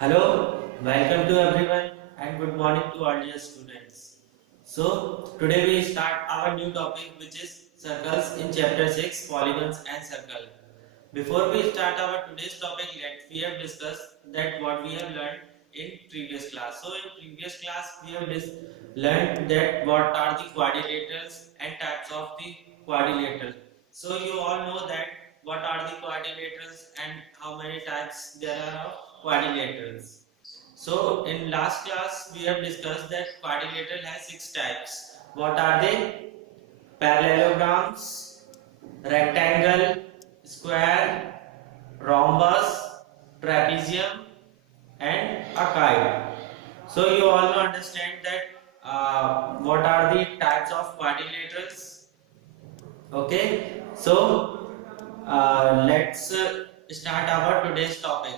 Hello, welcome to everyone and good morning to all dear students. So, today we start our new topic which is circles in chapter 6 polygons and circle. Before we start our today's topic, we have discussed that what we have learned in previous class. So, in previous class we have learned that what are the quadrilaterals and types of the quadrilateral. So, you all know that what are the quadrilaterals and how many types there are of quadrilaterals. So in last class we have discussed that quadrilateral has 6 types. What are they? Parallelograms, rectangle, square, rhombus, trapezium and a kite. So you all understand that what are the types of quadrilaterals. Okay, so let's start our today's topic.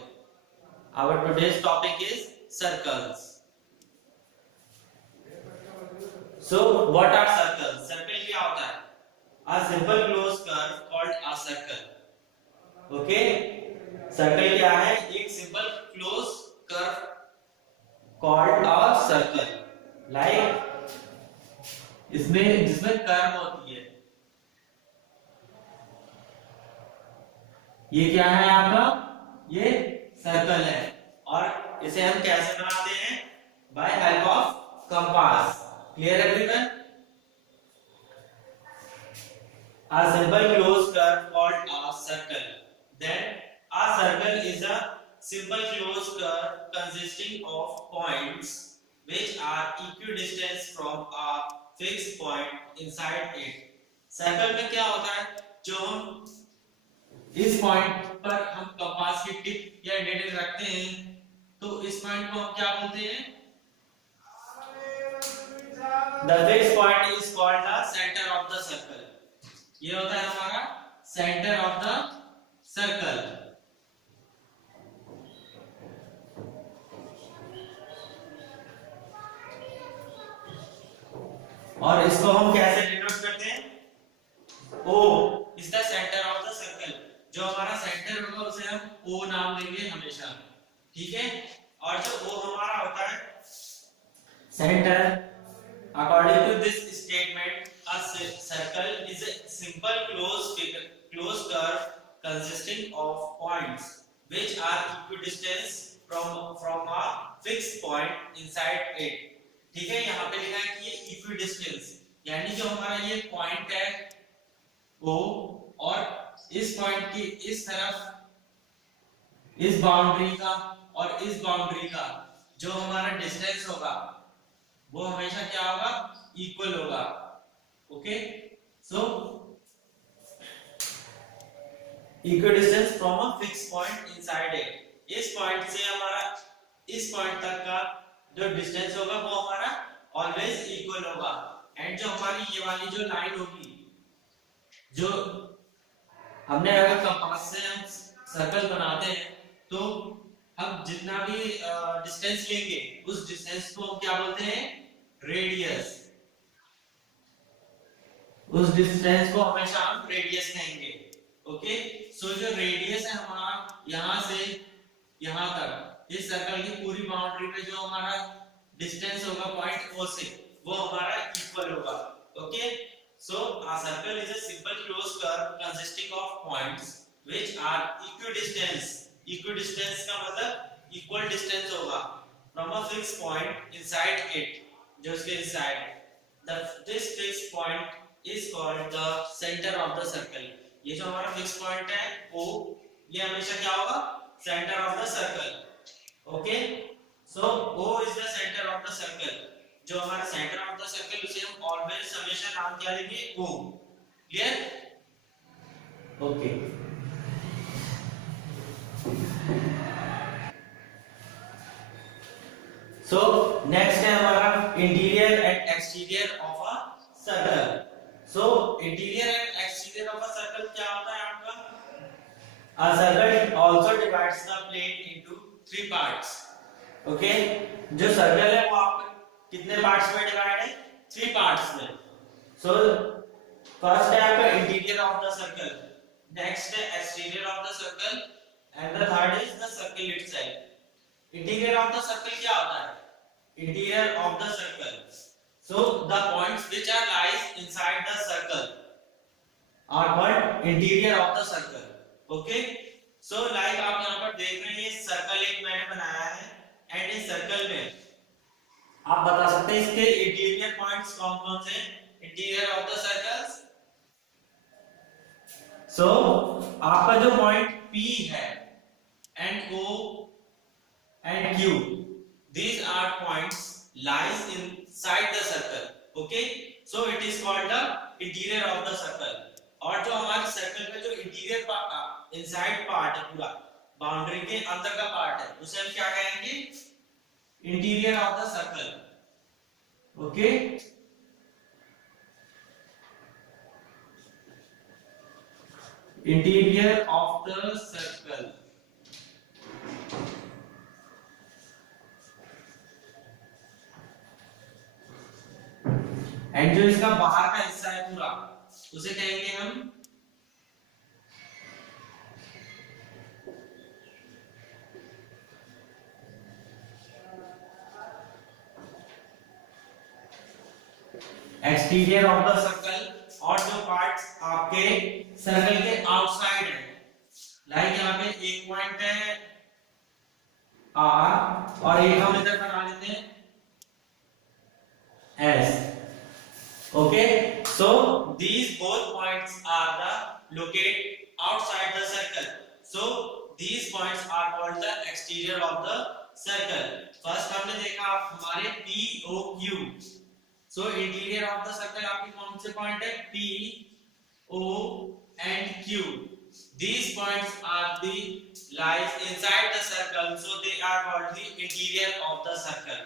Our today's topic is circles. So what are circles? Circle क्या होता है? A simple closed curve called a circle. Okay? Circle क्या है? एक simple closed curve called a circle. Like इसमें जिसमें कर्व होती है. ये क्या है आपका? ये सर्कल है और इसे हम कैसे बनाते हैं? By help of compass. Clear everyone? A simple closed curve called a circle. Then a circle is a simple closed curve consisting of points which are equidistant from a fixed point inside it. Circle में क्या होता है? जो हम इस पॉइंट पर हम कंपास की टिप या इंडेंटर रखते हैं तो इस पॉइंट को हम क्या बोलते हैं? The fixed point is called the center of the circle. ये होता है हमारा center of the circle. और इसको हम कैसे डिनोट करते हैं? O is the center of the circle. जो हमारा सेंटर होगा उसे हम O नाम देंगे हमेशा. ठीक है? और जो O हमारा होता है centre. According to this statement, a circle is a simple closed curve consisting of points which are equidistant from a fixed point inside it. ठीक है? यहाँ पे लिखा है कि ये equidistant यानी जो हमारा ये पॉइंट है O और इस पॉइंट की इस तरफ इस बाउंड्री का और इस बाउंड्री का जो हमारा डिस्टेंस होगा वो हमेशा क्या होगा? इक्वल होगा. ओके, सो equidistance from a fix point inside it. इस पॉइंट से हमारा इस पॉइंट तक का जो डिस्टेंस होगा वो हमारा ऑलवेज इक्वल होगा. एंड जो हमारी ये वाली जो लाइन होगी, जो हमने अगर कंपास से हम सर्कल बनाते हैं तो हम जितना भी डिस्टेंस लेंगे उस डिस्टेंस को हम क्या बोलते हैं? रेडियस. उस डिस्टेंस को हमेशा हम रेडियस कहेंगे. ओके, सो जो रेडियस है हमारा यहाँ से यहाँ तक इस सर्कल की पूरी बाउंड्री पे जो हमारा डिस्टेंस होगा पॉइंट O से वो हमारा इक्वल होगा. Okay, so a circle is a simple closed curve consisting of points which are equidistant. Equidistance का मतलब equal distance होगा from a fixed point inside it. जो इसके inside this fixed point is called the center of the circle. ये जो हमारा fixed point है O, ये हमेशा क्या होगा? Center of the circle. Okay, so O is the center of the circle. जो हमारा सेंटर ऑफ द सर्कल उसे हम ऑलवेज हमेशा नाम क्या देंगे? O. क्लियर? ओके, सो नेक्स्ट है हमारा interior and exterior of a circle. So interior and exterior of a circle क्या होता है आपका? A circle also divides the plane into 3 parts. Okay, जो सर्कल है वो आप कितने पार्ट्स में डिवाइड है? 3 पार्ट्स में. सो फर्स्ट है आपका interior of the circle, next है exterior of the circle and the third is the circle itself. Interior of the circle क्या होता है? Interior of the circle, so the points which are lies inside the circle are called interior of the circle. Okay, so like आप यहाँ पर देख रहे हैं ये सर्कल एक मैंने बनाया है एंड इस सर्कल में आप बता सकते हैं इसके इंटीरियर पॉइंट्स कौन कौन से हैं? इंटीरियर ऑफ द सर्कल्स, सो आपका जो पॉइंट P है and O and Q, these are points lies inside the circle. Okay, so it is called the interior of the circle. और जो हमारे सर्कल में जो इंटीरियर इनसाइड पार्ट है, पूरा बाउंड्री के अंदर का पार्ट है, उसे हम क्या कहेंगे? Interior of the circle. Okay, interior of the circle. And जो इसका बाहर का हिस्सा है पूरा, उसे कहेंगे हम एक्सटीरियर ऑफ द सर्कल. और जो पार्ट्स आपके सर्कल के आउटसाइड है, लाइक यहाँ पे एक पॉइंट है R और एक हम इधर बना लेते हैं S. Okay, so these both points are the located outside the circle. So these points are called the exterior of the circle. First हमने देखा हमारे P O Q. So interior of the circle आपके कौन से पॉइंट है? P O and Q. These points are the lies inside the circle, so they are called the interior of the circle.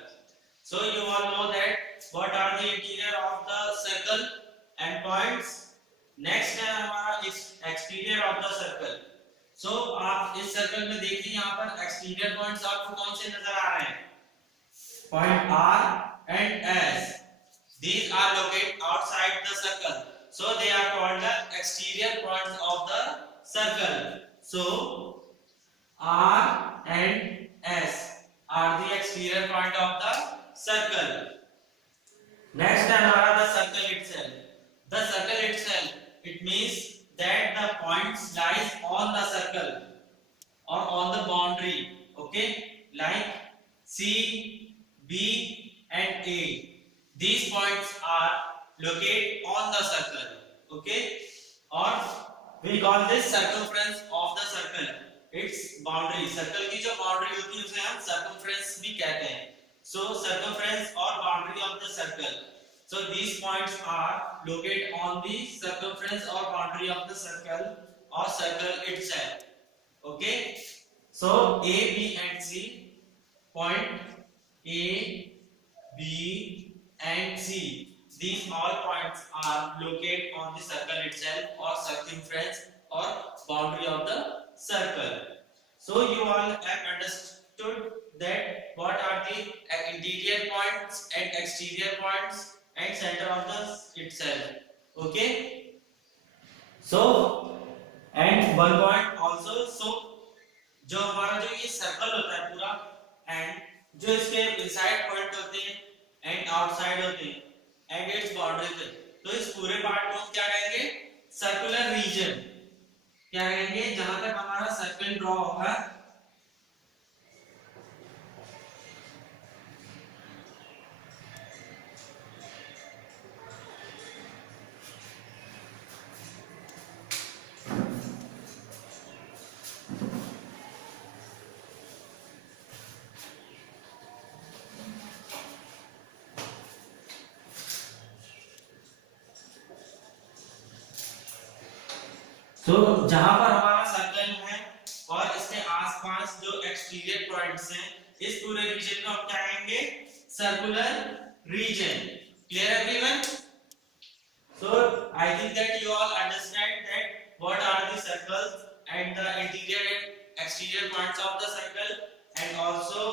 So you all know that what are the interior of the circle and points. Next है हमारा इस exterior of the circle. So आप इस सर्कल में देखिए यहाँ पर exterior points आपको कौन से नजर आ रहे हैं? Point R and S. These are located outside the circle, so they are called the exterior points of the circle. So R and S are the exterior point of the circle. Next है हमारा the circle itself. The circle itself, it means that the points lies on the circle or on the boundary. Okay, like C, B and A. These points are located on the circle. Okay, or we call this circumference of the circle. Its boundary, circle की जो boundary होती है उसे हम circumference भी कहते हैं. So circumference or boundary of the circle. So these points are located on the circumference or boundary of the circle or circle itself. Okay. So A, B and C, point A, B and C. These all points are located on the circle itself or circumference or boundary of the circle. So you all have understood that what are the interior points and exterior points and center of the itself. Okay. So and one point also. So जो हमारा जो ये सर्कल होता है पूरा एंड जो इसके inside point होते हैं एंड आउटसाइड होते हैं एंड इट्स बाउंड्री पे, तो इस पूरे पार्ट को हम क्या कहेंगे? Circular region. क्या कहेंगे? जहां तक हमारा सर्कल ड्रॉ होगा तो जहां पर हमारा सर्कल है और इसके आसपास जो एक्सटीरियर पॉइंट्स हैं, इस पूरे रीजन को हम क्या कहेंगे? Circular region. Clear everyone? So I think that you all understand that what are the circles and the interior and exterior points of the circle and also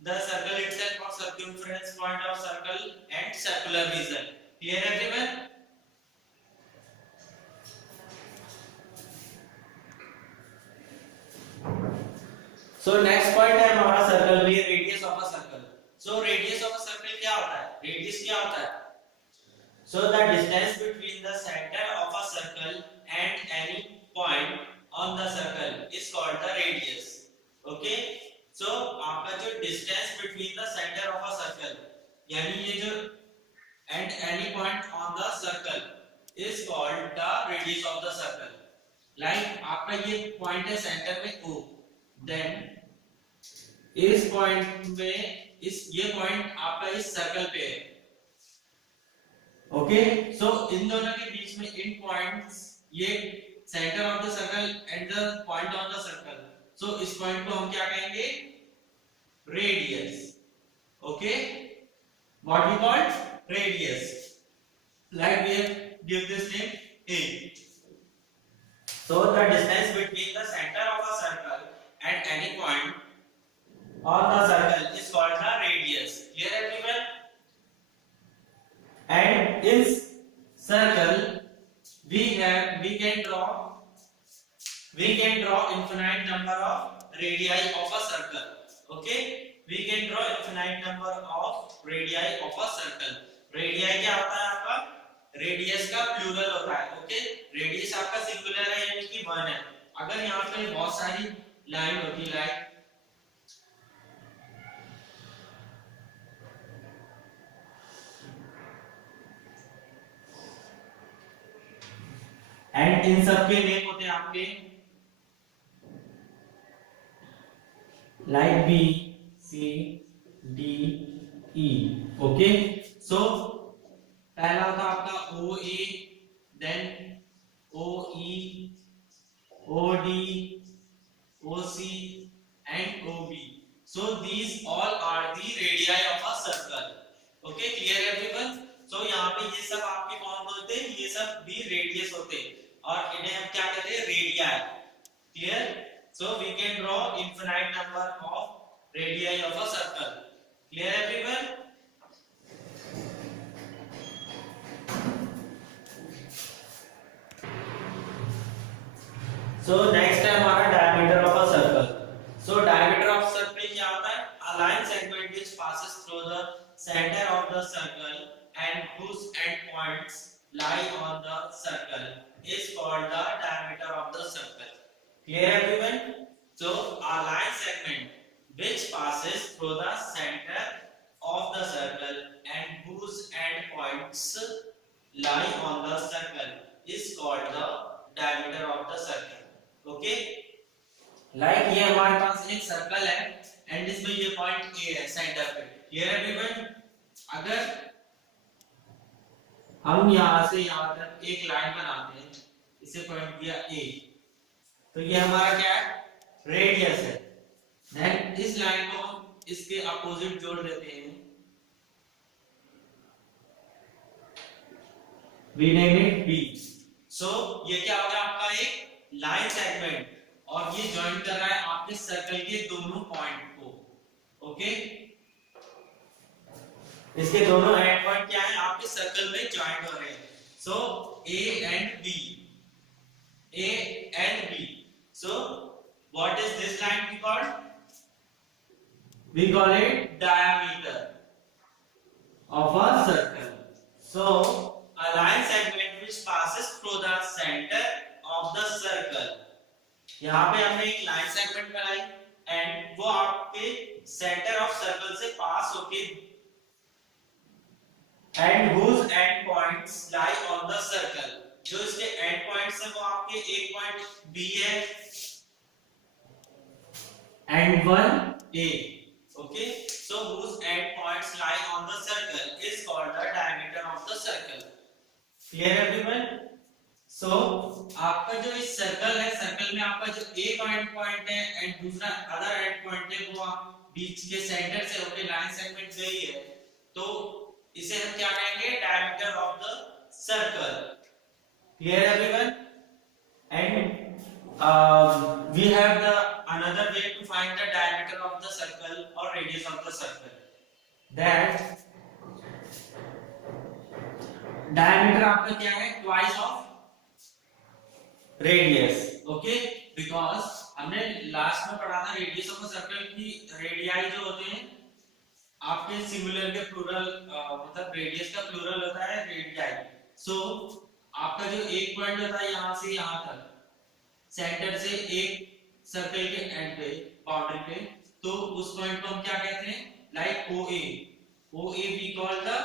the circle itself or circumference point of circle and circular region. Clear everyone? So next point है हमारा सर्कल में radius of a circle. So radius of a circle क्या होता है, रेडियस क्या होता है? So the distance between the center of a circle and any point on the circle is called the radius. Okay? So आपका जो distance between the center of a circle यानी ये जो and any point on the circle is called the radius of the circle. Like आपका ये point है center में O, then इस point में ये point आपका इस circle पे है। ओके, सो इन दोनों के बीच में इन पॉइंट्स, ये centre of the circle and the point on the circle, so इस पॉइंट को हम क्या कहेंगे? Radius. Okay, what we call radius, like we give this name a. So the distance between the center of a circle and any point on the circle is called the radius. Clear everyone? And in circle we can draw infinite number of radii of a circle. Okay, we can draw infinite number of radii of a circle. Radii क्या होता है आपका? रेडियस का प्लूरल होता है। Okay, radius आपका सिंगुलर है यानी कि 1 है। अगर यहाँ पे बहुत सारी लाइन होती लाइक एंड इन सब के नेम होते हैं आपके like B C D E. Okay, so पहला होता आपका O A, then O E, O D, O C and O B. So these all are the radii of a circle. Okay, clear everyone? So यहाँ पे ये सब आपके कौन बोलते हैं? ये सब भी रेडियस होते हैं और इन्हें हम क्या कहते हैं? Radii. Clear? So we can draw infinite number of radii of a circle. Clear everyone? So next है हमारा diameter of a circle. So diameter of circle क्या होता है? A line segment which passes through the centre of the circle and whose endpoints lie on the circle is called the diameter of the circle. Clear everyone? So a line segment which passes through the center of the circle and whose endpoints lie on the circle is called the diameter of the circle. Okay? Like ये हमारे पास एक सर्कल है एंड इसमें ये point A है सेंटर पे। Clear everyone? अगर हम यहां से यहां तक एक लाइन बनाते हैं, इसे पॉइंट दिया A, तो ये हमारा क्या है? रेडियस है। देन इस लाइन को हम इसके अपोजिट जोड़ देते हैं, वी नेम इट B। सो ये क्या होगा? आपका एक लाइन सेगमेंट और ये ज्वाइन कर रहा है आपके सर्कल के दोनों पॉइंट को। ओके, इसके दोनों एंड पॉइंट क्या है? आपके सर्कल में ज्वाइंट हो रहे हैं। सो A and B, A and B. So what is this line we called? We call it diameter of a circle. So a line segment which passes through the center of the circle. यहाँ पे हमने एक line segment बनाई एंड वो आपके centre of circle से पास होके and whose end points lie on the circle, जो इसके end points है वो आपके एक पॉइंट B है and one A. Okay, so whose end points lie on the circle is called the diameter of the circle. Clear everyone? So आपका जो इस सर्कल है, सर्कल में आपका जो एक एंड पॉइंट है एंड दूसरा अदर एंड पॉइंट है वो बीच के सेंटर से होके लाइन सेगमेंट गई है, तो इसे हम क्या कहेंगे? Diameter of the circle. Clear everyone? And we have the another way to find the diameter of the circle और radius of the circle, that diameter आपका क्या है? Twice of radius. Okay, because हमने लास्ट में पढ़ा था radius of a circle की radii जो होते हैं आपके सिमिलर के प्लूरल, मतलब रेडियस का प्लूरल होता है रेडियाई। सो आपका जो एक पॉइंट होता है यहाँ से यहाँ तक, सेंटर से एक सर्कल के एंड पे बाउंड्री पे, तो उस पॉइंट को हम क्या कहते हैं, like O A. O A we call the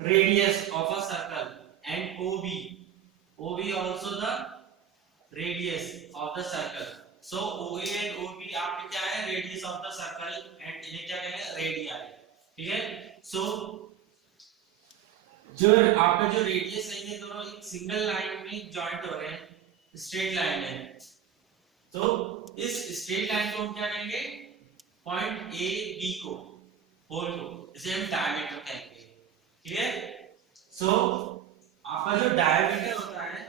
radius of a circle, and OB also the radius of the circle. So OA and OB आपके क्या है, radius of the circle, and इन्हें क्या कहेंगे, radii। ठीक है। So जो आपका जो रेडियस है ये दोनों एक सिंगल लाइन में जॉइंट हो रहे हैं, स्ट्रेट लाइन है। तो इस स्ट्रेट लाइन को हम क्या कहेंगे, पॉइंट ए बी को, होल को, इसे हम डायमीटर कहेंगे। ठीक है। सो आपका जो डायमीटर होता है,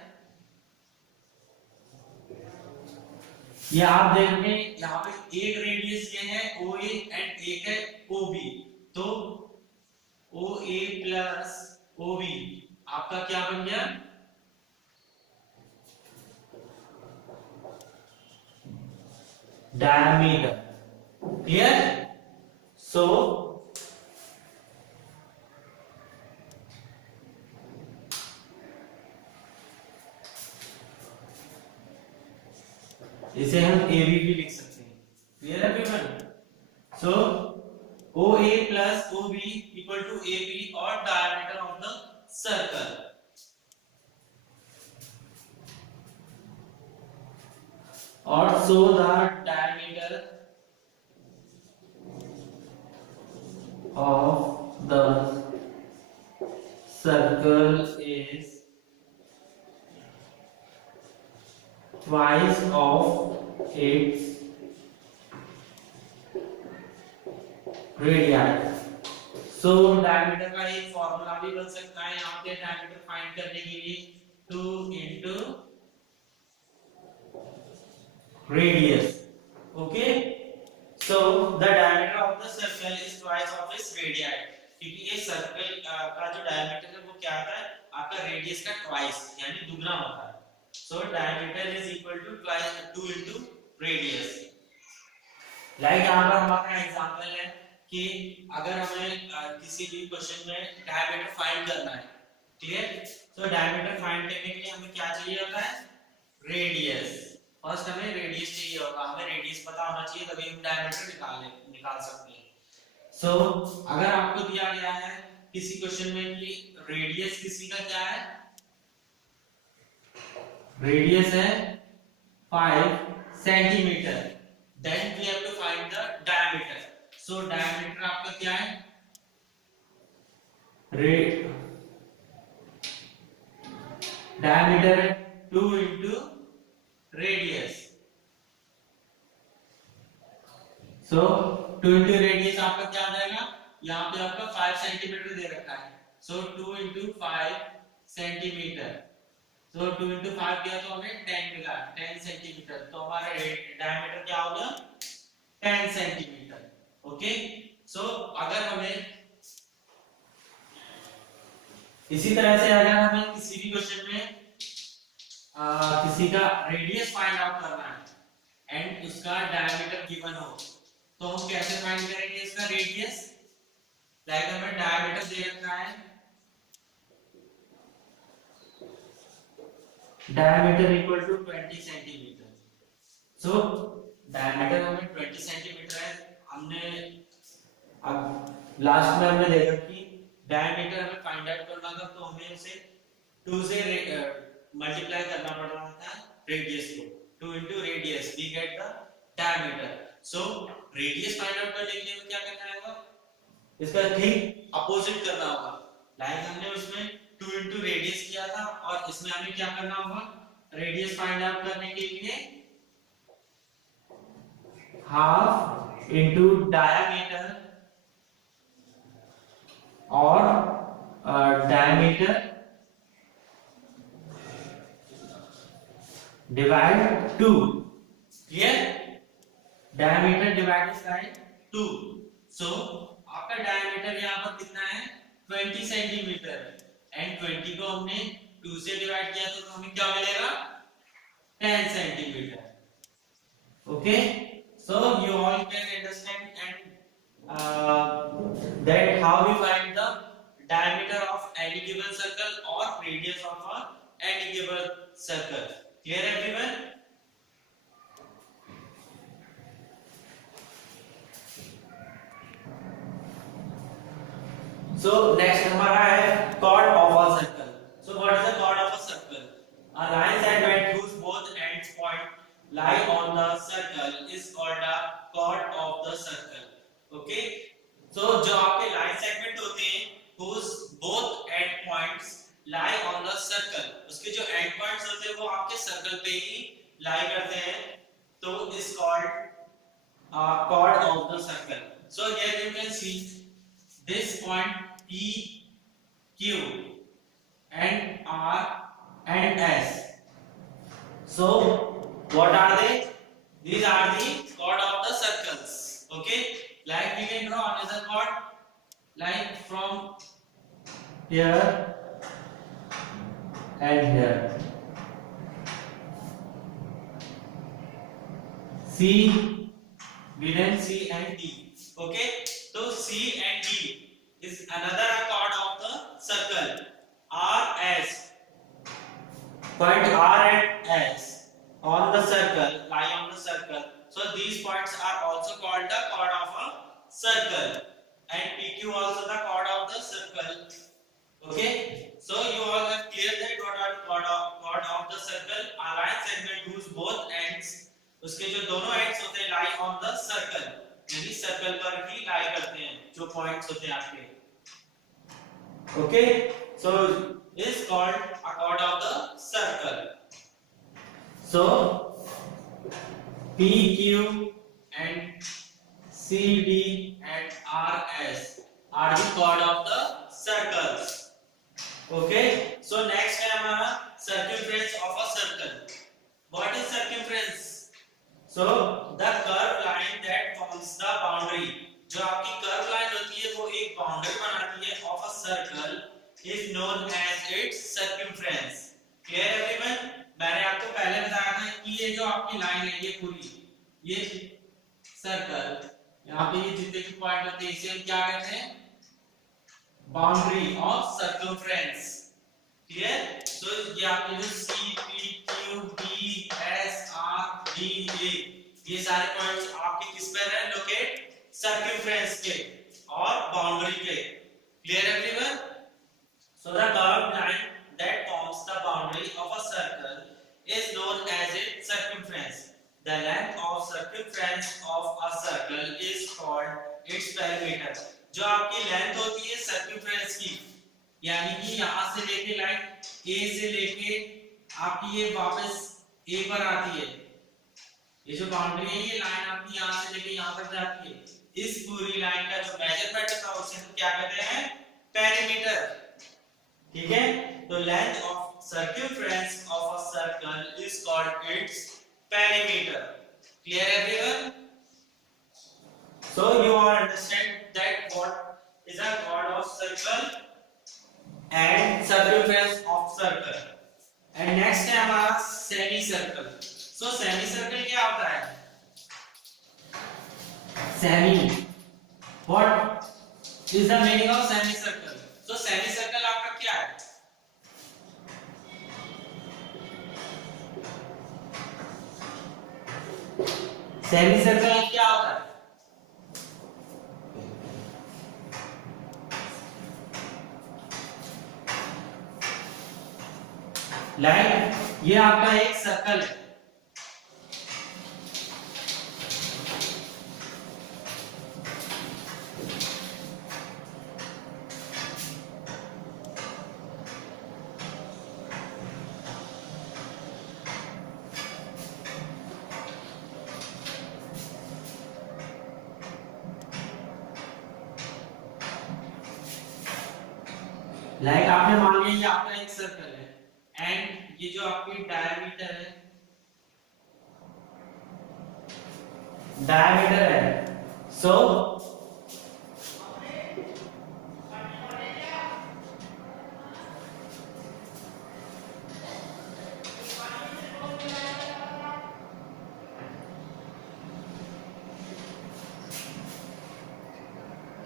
ये आप देखेंगे यहाँ पे एक रेडियस ये है OA एंड एक है OB। तो OA प्लस OB आपका क्या बन गया, डायमीटर। क्लियर। सो इसे हम AB भी लिख सकते हैं। क्लियर है everyone. So OA plus OB equal to AB और डायमीटर ऑफ द सर्कल। और so the diameter of the circle is twice of its radii। So diameter का एक फॉर्मूला भी बन सकता है यहाँ पे डायमीटर फाइंड करने के लिए, 2 into radius। Okay. So the diameter of the circle is twice of its radii, क्योंकि ये सर्कल का जो डायमीटर है वो क्या आता है, आपका रेडियस का ट्वाइस यानी दुगना होता है। So diameter is equal to 2 into radius। Like यहाँ पर हमारा एग्जांपल है कि अगर हमें किसी भी क्वेश्चन में डायमीटर फाइंड करना है, ठीक है, तो डायमीटर फाइंड करने के लिए हमें क्या चाहिए होता है, रेडियस। फर्स्ट हमें रेडियस चाहिए होगा, हमें रेडियस पता होना चाहिए तभी हम डायमीटर निकाल सकते हैं। सो अगर आपको दिया गया है किसी क्वेश्चन में कि रेडियस किसी का क्या है, रेडियस है 5 centimetre, then we have to find the diameter. So diameter आपका क्या है, डायमीटर है 2 into radius. So 2 into radius आपका क्या आ जाएगा, यहाँ पे आपका 5 सेंटीमीटर दे रखा है। सो 2 into 5 सेंटीमीटर। सो 2 into 5 दिया तो हमें 10 मिला, 10 सेंटीमीटर। तो हमारा डायमीटर क्या होगा, 10 सेंटीमीटर। ओके। सो अगर हमें इसी तरह से अगर हमें किसी भी क्वेश्चन में किसी का रेडियस फाइंड आउट करना है एंड उसका डायमीटर गिवन हो, तो हम कैसे फाइंड करेंगे इसका रेडियस। लाइक हमें डायमीटर दे रखा है, diameter equal to 20 centimetre. So diameter हमें 20 सेंटीमीटर है, हमने अब लास्ट में हमने देखा कि डायमीटर हमें फाइंड आउट करना था, तो हमें उसे 2 से मल्टीप्लाई करना पड़ रहा था रेडियस को। 2 into radius we get the diameter. So radius find out करने के लिए हमें क्या करना होगा, इसका ठीक अपोजिट करना होगा। लाइक हमने उसमें 2 into रेडियस किया था और इसमें हमें क्या करना होगा, रेडियस फाइंड आउट करने के लिए हाफ into डायमीटर और diameter divide 2। Clear. Diameter divided by 2। सो आपका डायमीटर यहाँ पर कितना है, 20 सेंटीमीटर, एंड 20 को हमने 2 से डिवाइड किया तो हमें क्या मिलेगा, 10 centimetre. Okay, so you all can understand and that how we find the diameter of any given circle or radius of any given circle. Clear everyone? So next हमारा है chord of a circle. So what is the chord of a circle? A line segment whose both ends point lie on the circle is called a chord of the circle. Okay? So जो आपके line segment होते हैं whose both end points lie on the circle, उसके जो end points होते हैं वो आपके circle पे ही lie करते हैं, तो is called chord of the circle. So here you can see this point P, Q and R and S. So what are they? These are the chord of the circles. Okay, like we can draw another chord like from here and here. C, B then C and D. Okay, so C and D is another chord of the circle. R S, point R and S on the circle, lie on the circle. So these points are also called the chord of a circle, and PQ also the chord of the circle. Okay, so you all have clear that what are chord of the circle? A line segment whose both ends, उसके जो दोनों ends होते हैं lie on the circle, यानी circle पर ही lie करते हैं जो points होते हैं आपके. Okay, so is called a chord of the circle. So PQ and CD and RS are the chord of the circles. Okay, so next है हमारा circumference of a circle. What is circumference? So the curved line that forms the boundary. जो आपकी curved line होती है वो एक boundary बनाती है of a circle is known as its circumference. Clear everyone? मैंने आपको पहले बताया था कि ये जो आपकी लाइन है ये पूरी ये सर्कल यहाँ पे ये जितने भी पॉइंट होते हैं इसे हम क्या कहते हैं? Boundary of circumference. क्लियर? सो ये आपके जो C, P, Q, D, S, R, D, A ये सारे पॉइंट्स आपके किस पर है लोकेट? सर्कमफ्रेंस के और बाउंड्री के. Clear everyone? So the curved line that forms the boundary of a circle is known as its circumference. The length of circumference of a circle is called its perimeter. जो आपकी लेंथ होती है सर्कमफ्रेंस की, यानी कि यहाँ से लेके लाइन A से लेके आपकी ये वापस A पर आती है, ये जो बाउंड्री है ये लाइन आपकी यहाँ से लेके यहाँ तक जाती है, इस पूरी लाइन का जो मेजरमेंट था उसे हम क्या कहते हैं? पेरीमीटर. ठीक है, तो length of circumference of a circle is called its perimeter. Clear everyone? So you all understand that what is a chord of circle and circumference of circle. And next है हमारा semicircle. So semicircle क्या होता है? Semi. What is the meaning of semicircle? So semicircle आपका क्या है? सेमीसर्कल क्या होता है? लाइन ये आपका एक सर्कल है. लाइक आपने मान लिया ये आपका एक सर्कल है एंड ये जो आपकी डायमीटर है सो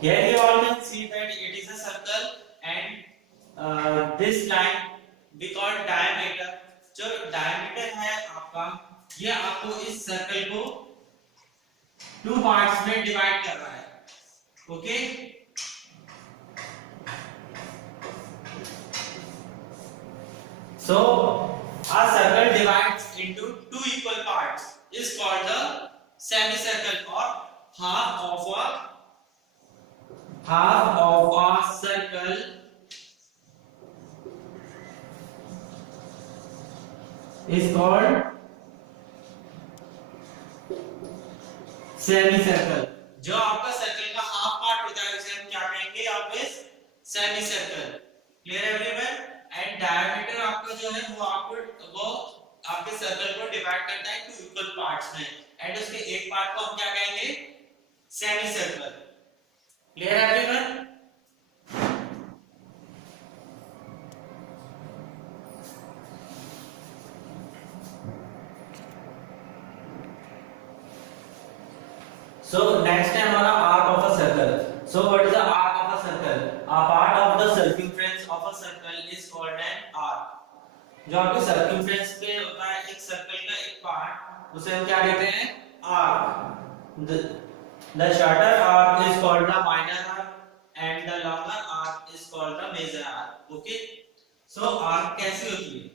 Here you all can see that it is a circle and this line we call diameter. जो diameter है आपका ये आपको इस सर्कल को टू पार्ट्स में डिवाइड कर रहा है. Okay so a circle divides into two equal parts is called the semicircle or half of a circle is called semicircle. जो आपका सर्कल का हाफ पार्ट होता है उसे हम क्या कहेंगे always semicircle. Clear everyone? And diameter आपका जो है वो आपके सर्कल को डिवाइड करता है टू इक्वल पार्ट्स में एंड उसके एक पार्ट को हम क्या कहेंगे semicircle. Clear everyone? So next है हमारा arc of a circle. So what is the arc of a circle? A part of the circumference of a circle is called an arc. जो आपके circumference पे होता है एक circle का एक part उसे हम क्या कहते हैं arc. The shorter arc is called the minor arc and the longer arc is called the major arc. Okay? So arc कैसी होती है?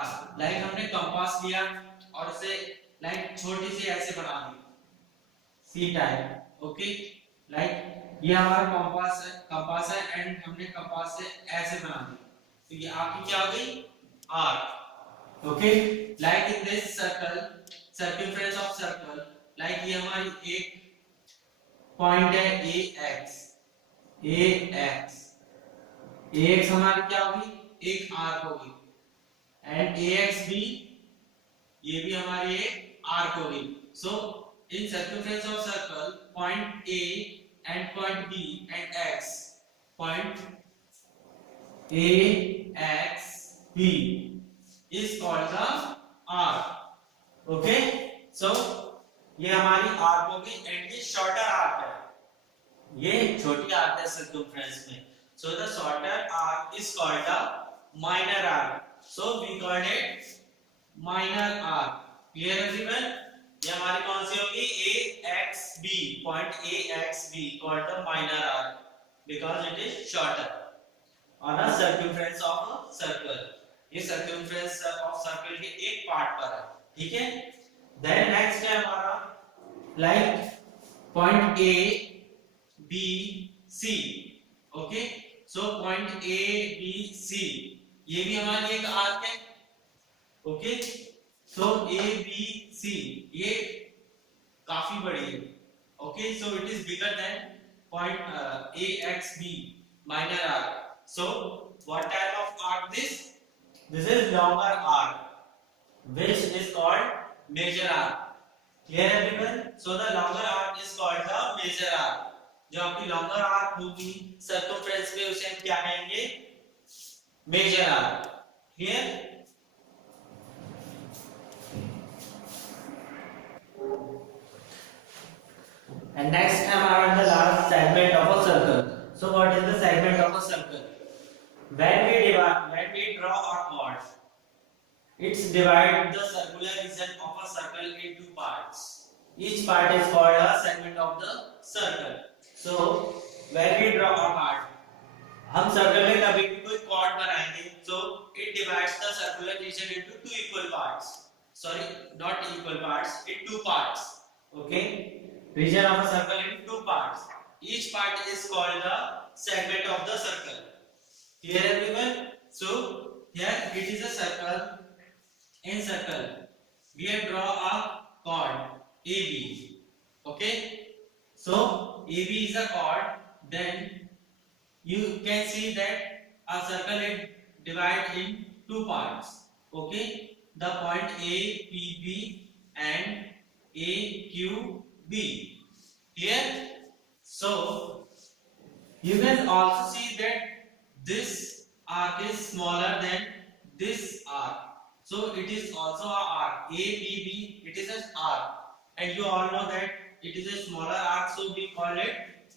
Arc like हमने कंपास लिया और उसे like छोटी सी ऐसे बना दी C टाइप. ओके लाइक ये हमारा कंपास है एंड हमने कंपास से ऐसे बना दी तो ये आपकी क्या हो गई arc. Okay like in this circle circumference of circle like ये हमारी एक पॉइंट है ax हमारी क्या होगी एक आर्क होगी एंड ax भी ये भी हमारी एक आर्क होगी. सो in circumference of circle point A and point B and X point AXB is called the arc. Okay so ये हमारी आर्क होगी एंड ये शॉर्टर आर्क है ये छोटी आर्क है circumference में. So the shorter arc is called the minor arc. So we called it minor arc. Clear everyone? ये हमारी कौन सी होगी AXB point AXB called the minor arc because it is shorter on a circumference of a circle. ये circumference of circle के एक पार्ट पर है. ठीक है then next है हमारा like point A B C. okay so point A B C ये भी हमारी एक आर्क है. okay so ABC ये काफी बड़ी है. okay so it is bigger than point AXB minor arc. so what type of arc this is longer arc which is called major arc. clear everyone? so the longer arc is called the major arc. जो आपकी longer arc होगी circumference पे उसे हम क्या कहेंगे major arc. clear? And next हमारा the last segment of a circle. So what is the segment of a circle? When we draw a chord, it's divide the circular region of a circle into parts. Each part is called a segment of the circle. So when we draw a chord, हम सर्कल में कभी भी कोई chord बनाएंगे, so it divides the circular region into two equal parts. Sorry, not equal parts, in two parts. Okay. Region of a circle in two parts. Each part is called the segment of the circle. Clear everyone? So here it is a circle. In circle we have draw a chord AB. okay so AB is a chord. Then you can see that a circle is divided in two parts. okay the point APB and AQB. clear? so you can also see that this arc is smaller than this arc, so it is also a arc. ABB it is an arc and you all know that it is a smaller arc, so we call it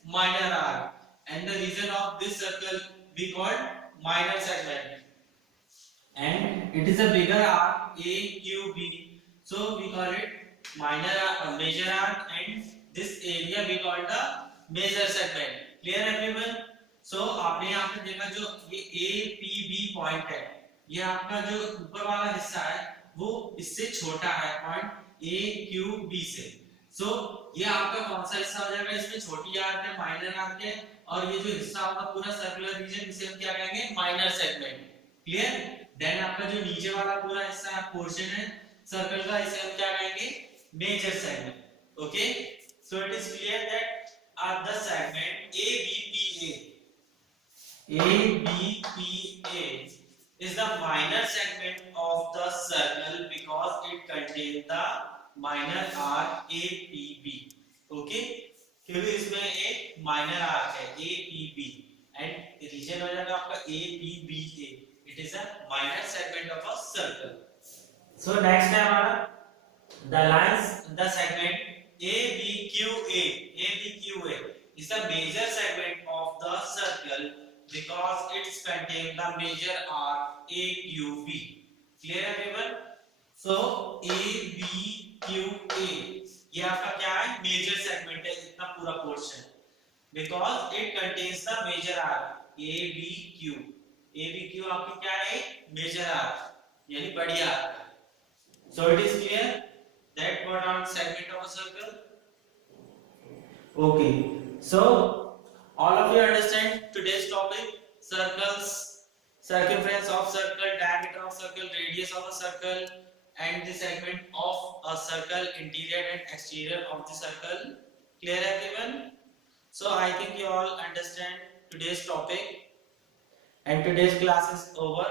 minor arc, and the region of this circle we call minor segment, and it is a bigger arc AQB, so we call it major arc, and this area we call the major segment. Clear everyone? So आपने यहाँ पे देखा जो ये APB point है, ये आपका जो ऊपर वाला हिस्सा है वो इससे छोटा है पॉइंट AQB से। सो ये आपका कौन सा हिस्सा हो जाएगा? इसमें छोटी आर्क है, माइनर आर्क है, और ये जो हिस्सा होगा पूरा सर्कुलर रीजन, इसे हम क्या कहेंगे? Minor segment. क्लियर? देन आपका जो नीचे वाला पूरा हिस्सा है, पोर्शन है सर्कल का, इसे हम क्या कहेंगे? Major segment. Okay, so it is clear that the segment ABPA is the minor segment of the circle because it contains the minor arc APB. Okay, क्योंकि इसमें एक माइनर आर्क है APB एंड रीजन हो जाएगा आपका ABBA. It is a minor segment of a circle. So next है हमारा the lines, the segment ABQA is the major segment of the circle because it contains the major arc AQB. Clear everyone? So ABQA ये आपका क्या है? Major segment है, इतना पूरा portion, because it contains the major arc ABQ. ABQ आपकी क्या है? मेजर आर्क, यानी बड़ी arc. So it is clear that what are segment of a circle? Okay, so all of you understand today's topic: circles, circumference of circle, diameter of circle, radius of a circle, and the segment of a circle, interior and exterior of the circle. Clear everyone? So I think you all understand today's topic, and today's class is over.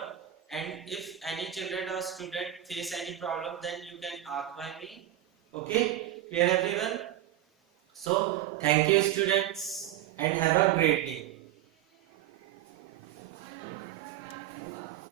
And if any children or student face any problem, then you can ask by me. Okay, clear everyone? So thank you students and have a great day.